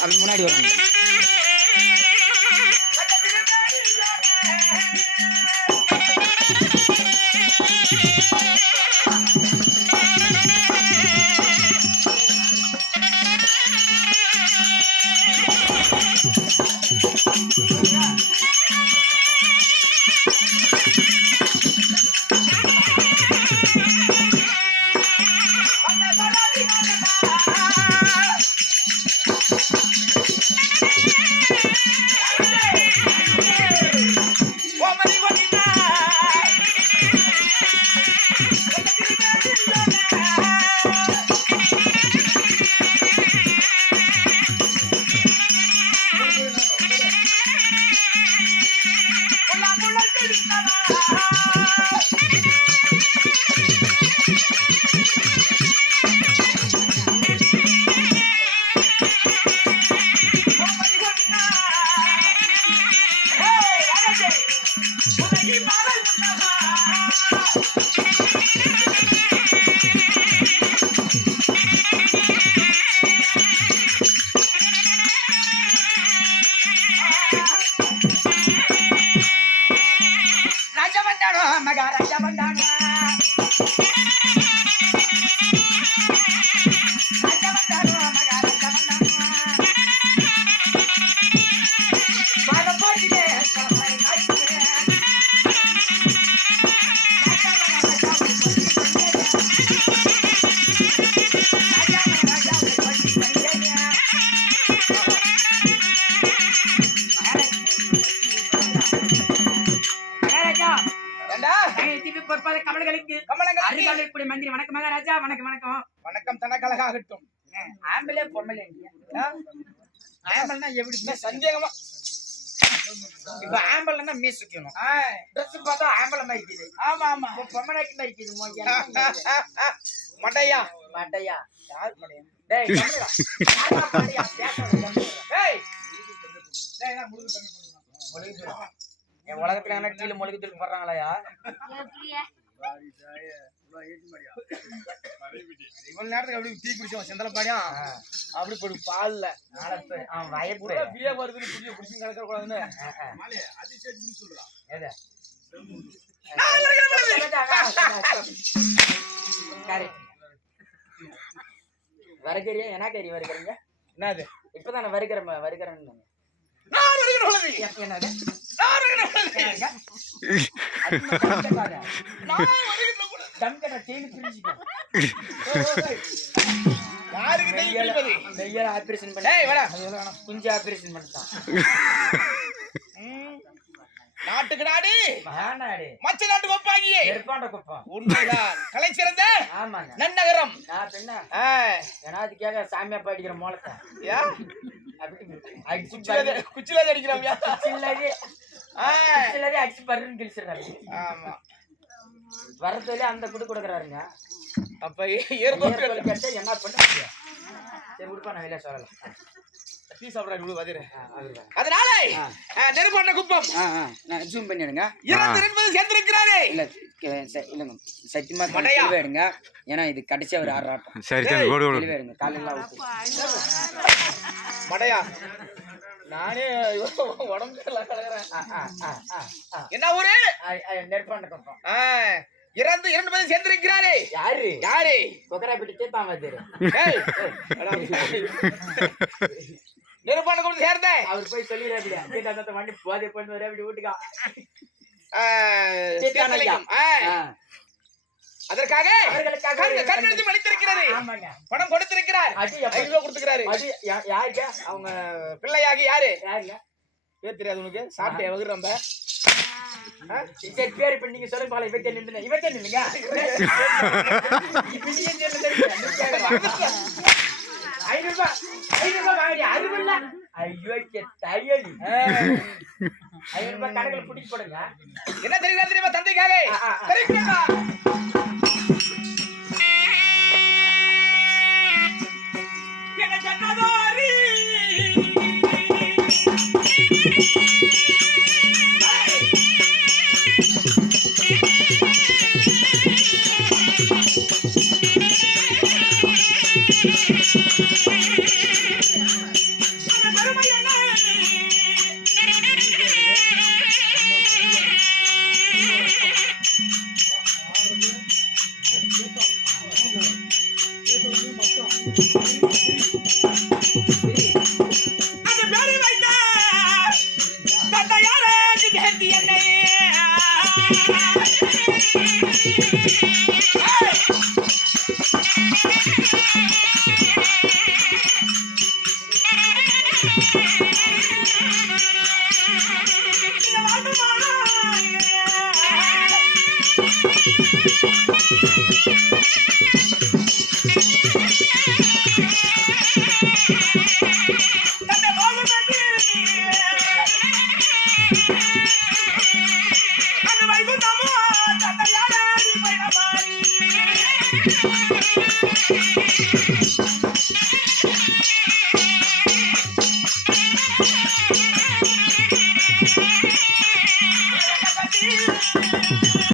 அப்படி முன்னாடி வராங்க. மந்திரி வணக்கம் மகாராஜா. வணக்கம் வணக்கம் வணக்கம். தனக்கழகாகட்டும். ஆம்பளே பொம்பளை ஆம்பள்னா எப்படி சந்தேகமா இப்ப ஆம்பள்னா மீஸ் வைக்கணும். ட்ரெஸ் பார்த்தா ஆம்பளை மாதிரி. ஆமா ஆமா. பொம்மனைக்கு மாதிரி. மட்டையா மட்டையா யார் மடையா? டேய் மட்டையா டேய் என் உலகத்துல என்ன கீழே மொழிக்கு தூக்கி போடுறாங்களா? இவ்வளவு நேரத்துக்கு அப்படி டீ குடிச்சோம் செந்தல பாடியான் அப்படி போடு பால்ல அவன் வயப்பூர பிரியா வருதுன்னு புரிய குடிச்சு கலக்க கூடாதுன்னு வறுக்கறியா என்ன கறி வறுக்கிறீங்க? என்னது இப்பதானே வறுக்கிறேன்னு என்னது ஆபரேஷன் குஞ்சு ஆபரேஷன் பண்ணிட்டான். நாட்டுக்கு நாடு மகாநாடு மச்ச நாட்டு கொப்பாங்கி நெருப்பாண்ட குப்பம் உண்மைதான். கலை சிறந்த ஆமாங்க நன்னகரம். ஏன்னா அதுக்காக சாமியா பாடிக்கிற மோளத்தை குச்சில அடிக்கிறோம். அடிச்சு பருன்னு கிழிச்சிடுறாரு. ஆமா வரத்துல அந்த குடு கொடுக்குறாருங்க. அப்ப கேட்டா என்ன பண்ண சரி விடுப்பா நான் வெளியே சொல்லலாம். டீ சாப்பிடுறாரு. அதனால நெருப்பாண்ட குப்பம் நான் ஜூம் பண்ணிடுங்க. சேர்ந்திருக்கிறாரே இல்ல இல்லங்க சத்தியமா எடுங்க. ஏன்னா இது கடைசியா ஒரு 6 ஆட்டம். சரி எடுங்க காலையில மடையா நானே உடம்பு என்ன ஊரு? நெருப்பாண்ட குப்பம். இறந்து 2 பேரும் சேர்ந்திருக்கிறாரே. யாரு யாரு? கொக்கராப்பட்டி தேப்பாங்க. நெருப்பாண்ட குப்பம் சேர்ந்த அவர் போய் சொல்லிடுறாரு வண்டி போதை பண்ணி வர அப்படி வீட்டுக்கா. அதற்காக கண்ணெழுத்து அளித்திருக்கிறது. பணம் கொடுத்திருக்கிறார். 5 ரூபா கொடுத்துக்கிறாரு. யாருக்கு? அவங்க பிள்ளையாகி யாரு? யாருங்க பேர் தெரியாது உனக்கு? சாப்பிட்டே வகுறு ரொம்ப சரி பேர் இப்ப நீங்க சொல்லுங்க பால. இவத்தே நில்லுங்க இவத்தே நில்லுங்க. 500 ரூபாய் வாங்கி அறிவில்ல. ஐயோ தையலி 500 ரூபாய் கணக்கில் பிடிச்சி போடுங்க. என்ன தெரியுமா தந்தைக்காக அது பேரு வைத்த தந்தையாரே கேட்டு என்னை அது வைகுண்டமோ தந்தையாரே பயணமாறி